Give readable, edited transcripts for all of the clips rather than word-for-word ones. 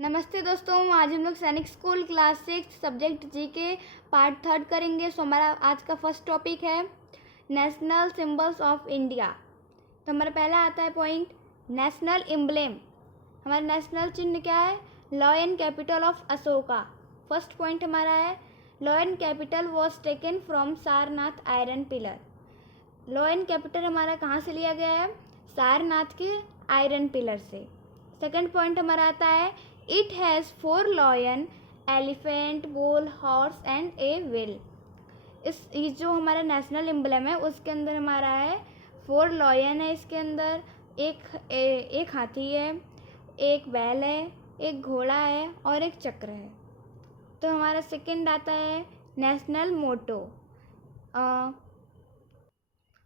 नमस्ते दोस्तों, आज हम लोग सैनिक स्कूल क्लास 6 सब्जेक्ट जी के पार्ट 3 करेंगे। सो हमारा आज का फर्स्ट टॉपिक है नेशनल सिंबल्स ऑफ इंडिया। तो हमारा पहला आता है पॉइंट नेशनल एम्ब्लेम। हमारा नेशनल चिन्ह क्या है? Lion capital of Ashoka. First point हमारा है lion capital was taken from Sarnath iron pillar. Lion capital हमारा कहाँ से लिया गया है? सारनाथ के आयरन पिलर से। सेकंड पॉइंट हमारा आता है it has 4 lion, elephant, bull, horse and a wheel. ये जो हमारा नेशनल एम्ब्लेम है उसके अंदर हमारा है 4 लॉयन है, इसके अंदर एक हाथी है, एक बैल है, एक घोड़ा है और एक चक्र है। तो हमारा सेकंड आता है नेशनल मोटो।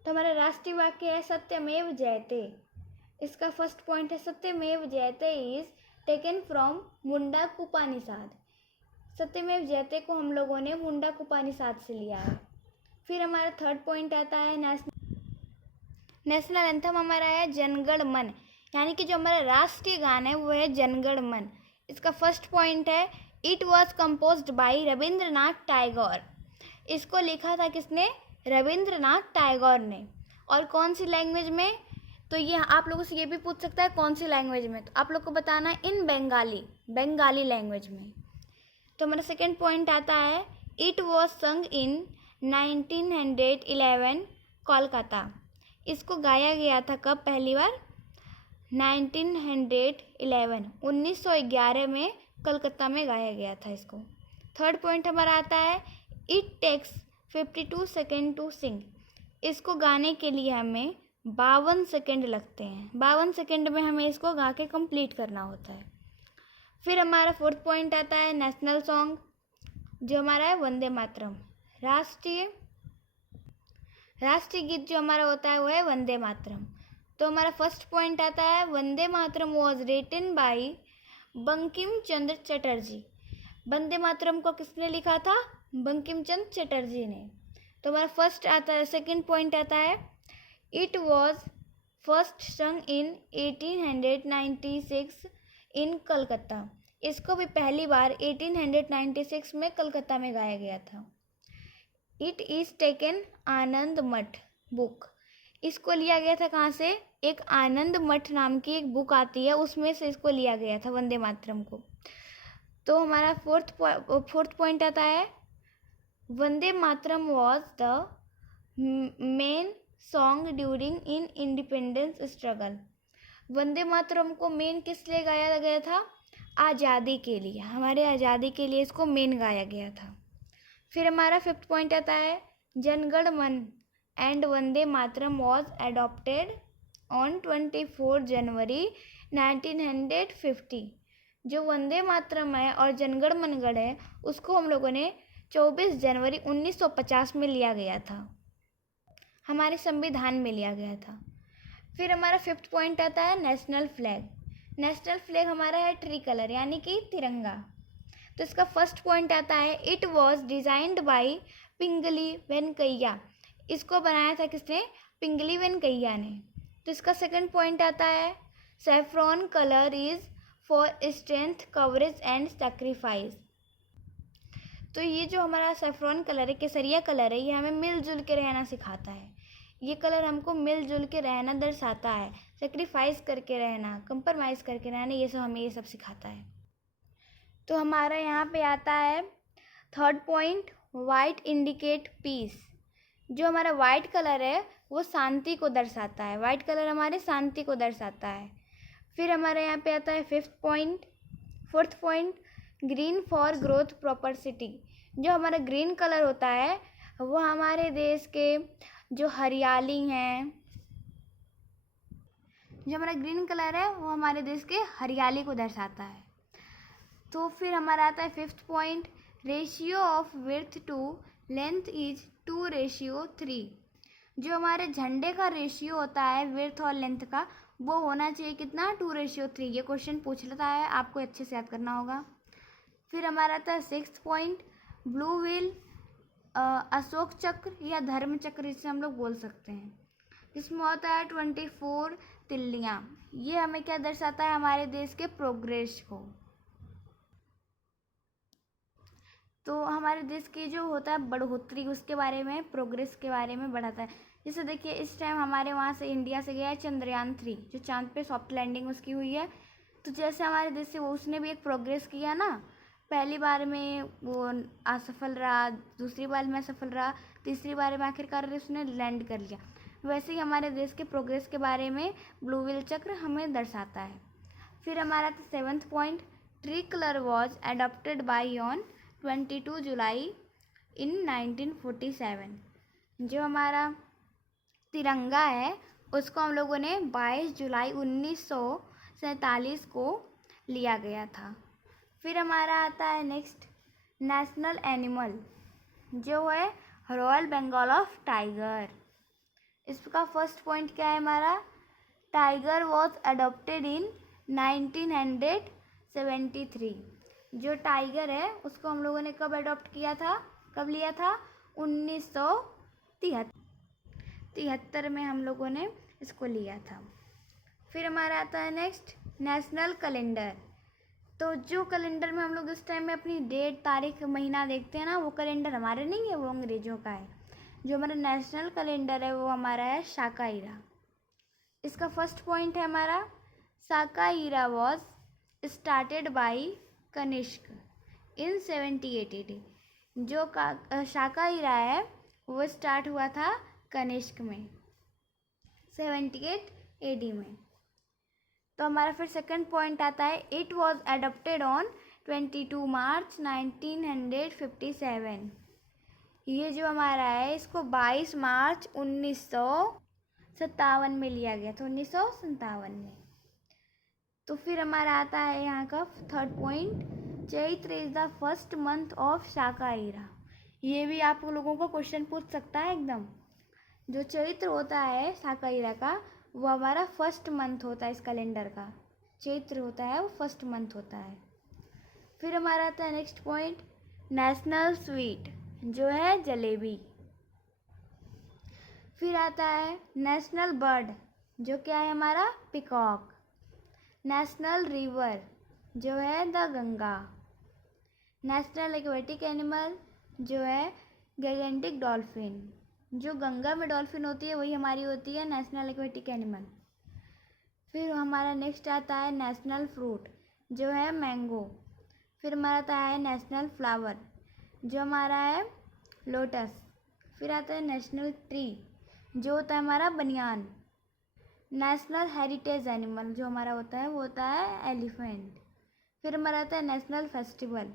तो हमारा राष्ट्रीय वाक्य है सत्यमेव जयते। इसका फर्स्ट पॉइंट है सत्यमेव जयते इज टेकन फ्रॉम मुंडक उपनिषद। सत्यमेव जयते को हम लोगों ने मुंडक उपनिषद से लिया है। फिर हमारा थर्ड पॉइंट आता है नेशनल एंथम हमारा है जनगण मन, यानी कि जो हमारा राष्ट्रीय गान है वो है जनगण मन। इसका फर्स्ट पॉइंट है it was composed bye Rabindranath Tagore. इसको लिखा था किसने? रविंद्रनाथ टैगोर ने। और कौन सी लैंग्वेज में? तो ये आप लोगों से ये भी पूछ सकता है कौन सी लैंग्वेज में, तो आप लोग को बताना है इन बंगाली लैंग्वेज में। तो हमारा सेकंड पॉइंट आता है इट वॉज संग इन 1911 कोलकाता। इसको गाया गया था कब पहली बार? 1911 में कलकत्ता में गाया गया था इसको। थर्ड पॉइंट हमारा आता है it takes 52 second to sing. इसको गाने के लिए हमें 52 सेकेंड लगते हैं। 52 सेकेंड में हमें इसको गा के कंप्लीट करना होता है। फिर हमारा फोर्थ पॉइंट आता है नेशनल सॉन्ग, जो हमारा है वंदे मातरम। राष्ट्रीय गीत जो हमारा होता है वो है वंदे मातरम। तो हमारा फर्स्ट पॉइंट आता है Vande Mataram was written by Bankim Chandra Chatterjee. वंदे मातरम को किसने लिखा था? बंकिम चंद्र चटर्जी ने। तो हमारा फर्स्ट आता है सेकंड पॉइंट आता है इट वॉज फर्स्ट संग इन 1896 इन कलकत्ता। इसको भी पहली बार 1896 में कलकत्ता में गाया गया था। इट इज़ टेकन आनंद मठ बुक। इसको लिया गया था कहाँ से? एक आनंद मठ नाम की एक बुक आती है, उसमें से इसको लिया गया था वंदे मातरम को। तो हमारा फोर्थ पॉइंट आता है Vande Mataram was the main song during in independence struggle. Vande Mataram को मेन किस लिए गाया गया था? आज़ादी के लिए, हमारे आज़ादी के लिए इसको मेन गाया गया था। फिर हमारा फिफ्थ पॉइंट आता है जनगण मन and Vande Mataram was adopted on 24 जनवरी 1950। जो वंदे मातरम है और जनगण मनगढ़ है उसको हम लोगों ने 24 जनवरी 1950 में लिया गया था, हमारे संविधान में लिया गया था। फिर हमारा फिफ्थ पॉइंट आता है नेशनल फ्लैग। नेशनल फ्लैग हमारा है ट्री कलर, यानी कि तिरंगा। तो इसका फर्स्ट पॉइंट आता है इट वॉज डिजाइंड बाय पिंगली वेंकैया। इसको बनाया था किसने? पिंगली वेंकैया ने। तो इसका सेकंड पॉइंट आता है saffron colour is for strength, coverage and sacrifice. तो ये जो हमारा सैफ्रॉन कलर है, केसरिया कलर है, ये हमें मिलजुल के रहना सिखाता है। ये कलर हमको मिलजुल के रहना दर्शाता है, सेक्रीफाइस करके रहना, कंप्रोमाइज़ करके रहना, ये सब हमें ये सब सिखाता है। तो हमारा यहाँ पे आता है third point white indicate peace. जो हमारा वाइट कलर है वो शांति को दर्शाता है। वाइट कलर हमारे शांति को दर्शाता है। फिर हमारे यहाँ पे आता है fourth point green for growth prosperity. जो हमारा ग्रीन कलर होता है वो हमारे देश के जो हरियाली हैं, जो हमारा ग्रीन कलर है वो हमारे देश के हरियाली को दर्शाता है। तो फिर हमारा आता है fifth point ratio of width to length is 2:3। जो हमारे झंडे का रेशियो होता है विड्थ और लेंथ का, वो होना चाहिए कितना? 2:3। ये क्वेश्चन पूछ लेता है, आपको अच्छे से याद करना होगा। फिर हमारा आता है sixth point blue wheel, Ashok चक्र या धर्म चक्र जिसे हम लोग बोल सकते हैं, जिसमें होता है 24 तिल्लियाँ। ये हमें क्या दर्शाता है? हमारे देश के प्रोग्रेस को। तो हमारे देश की जो होता है बढ़ोतरी, उसके बारे में, प्रोग्रेस के बारे में बढ़ाता है। जैसे देखिए इस टाइम हमारे वहाँ से इंडिया से गया है चंद्रयान-3, जो चाँद पे सॉफ्ट लैंडिंग उसकी हुई है। तो जैसे हमारे देश से वो उसने भी एक प्रोग्रेस किया ना, पहली बार में वो असफल रहा, दूसरी बार में असफल रहा, तीसरी बार में आखिरकार उसने लैंड कर लिया। वैसे ही हमारे देश के प्रोग्रेस के बारे में ब्लू व्हेल चक्र हमें दर्शाता है। फिर हमारा 7th point, tree colour was adopted by on 22 जुलाई इन 1947। जो हमारा तिरंगा है उसको हम लोगों ने 22 जुलाई 1947 को लिया गया था। फिर हमारा आता है नेक्स्ट, नेशनल एनिमल जो है रॉयल बंगाल ऑफ टाइगर। इसका फर्स्ट पॉइंट क्या है हमारा, टाइगर वॉज अडॉप्टेड इन 1973। जो टाइगर है उसको हम लोगों ने कब अडॉप्ट किया था, कब लिया था, 1973 में हम लोगों ने इसको लिया था। फिर हमारा आता है नेक्स्ट, नेशनल कैलेंडर। तो जो कैलेंडर में हम लोग इस टाइम में अपनी डेट, तारीख, महीना देखते हैं ना, वो कैलेंडर हमारे नहीं है, वो अंग्रेजों का है। जो हमारा नेशनल कैलेंडर है वो हमारा है शाकाईरा। इसका फर्स्ट पॉइंट है हमारा, Shaka era was started by Kanishka in 780 AD। जो शाकाईरा है वो स्टार्ट हुआ था कनिष्क में 78 AD में। तो हमारा फिर सेकंड पॉइंट आता है, इट वॉज एडॉप्टेड ऑन 22 मार्च 1957। ये जो हमारा है इसको 22 मार्च 1957 में लिया गया था, 1957 में। तो फिर हमारा आता है यहाँ का third point, Chaitra is the first month of Shaka era. ये भी आप लोगों को क्वेश्चन पूछ सकता है एकदम। जो चैत्र होता है शाकाईरा का वो हमारा फर्स्ट मंथ होता है, इस कैलेंडर का चैत्र होता है वो फर्स्ट मंथ होता है। फिर हमारा आता है नेक्स्ट पॉइंट, नेशनल स्वीट जो है जलेबी। फिर आता है नेशनल बर्ड जो क्या है हमारा पिकॉक। नेशनल रिवर जो है the Ganga. National aquatic animal जो है गैगेंटिक डॉल्फिन। जो गंगा में डॉल्फिन होती है वही हमारी होती है नेशनल एक्वेटिक एनिमल। फिर हमारा नेक्स्ट आता है नेशनल फ्रूट जो है मैंगो। फिर हमारा आता है नेशनल फ्लावर जो हमारा है लोटस। फिर आता है नेशनल ट्री जो होता है हमारा बनियान। नेशनल हेरिटेज एनिमल जो हमारा होता है वो होता है एलिफेंट। फिर हमारा आता है नेशनल फेस्टिवल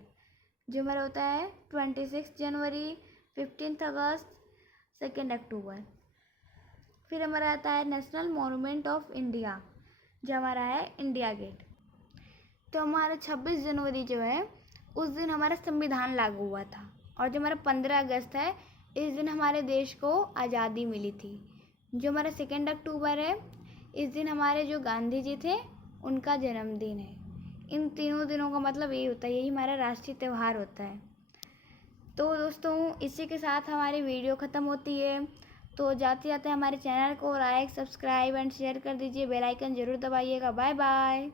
जो हमारा होता है 26 जनवरी, 15 अगस्त, 2 अक्टूबर। फिर हमारा आता है नेशनल मॉन्यूमेंट ऑफ इंडिया जो हमारा है इंडिया गेट। तो हमारा 26 जनवरी जो है उस दिन हमारा संविधान लागू हुआ था, और जो हमारा 15 अगस्त है इस दिन हमारे देश को आज़ादी मिली थी। जो हमारा 2 अक्टूबर है इस दिन हमारे जो गांधी जी थे उनका जन्मदिन है। इन तीनों दिनों का मतलब यही होता है, यही हमारा राष्ट्रीय त्यौहार होता है। तो दोस्तों इसी के साथ हमारी वीडियो ख़त्म होती है। तो जाते जाते हमारे चैनल को लाइक, सब्सक्राइब एंड शेयर कर दीजिए, बेल आइकन ज़रूर दबाइएगा। Bye bye.